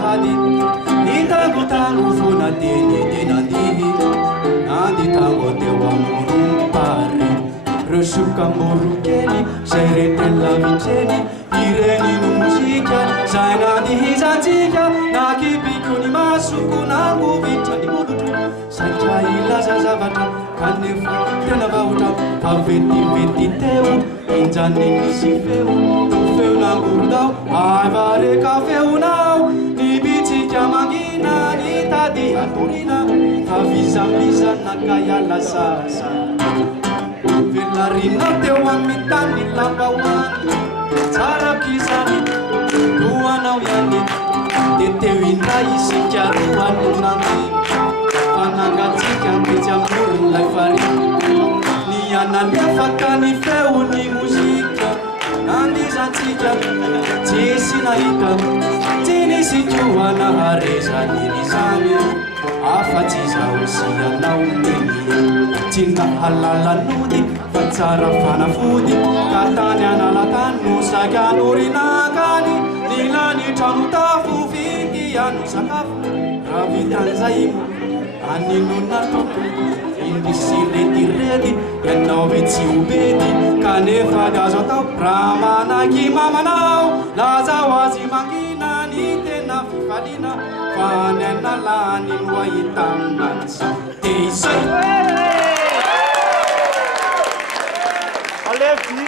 hadi ni tango tango fona teni tenandihi nandi tango teo amoro pare resuka morukeli seretella vinceni ireni no musika sai nandi hizatika nakipiko ni masuko nangu vitani modutu sai ilaza zavatra kanefa tena vahotra avetivety teo injany nisy feo no feo nangorondao avareka feonao nibitsika mangina nitady atorina favizamizana kaiala sasa velarina teo amin'ny tany lambahoany tsara kizany loanao ihany de teo indray isika roanonany fanangatsika mitsy amorolay fari ny ananefaka ny feony mozika nandizantsika tsisy nahita tsy nisy tohana harezaniny zany afa-tsy zao sy anao meny tsy nahalalанody fa tsara fanafody ka tany analatany no saky anorinakany nilany trano tafo fiky ano sakafo raha vitan'izay aninona toko indisy retirety ianao ve tsy obedy kanefa gazo atao raha manaky mamanao lazao azy mangina ny tena fifaliana fa ny analany no ahita aminansa te izay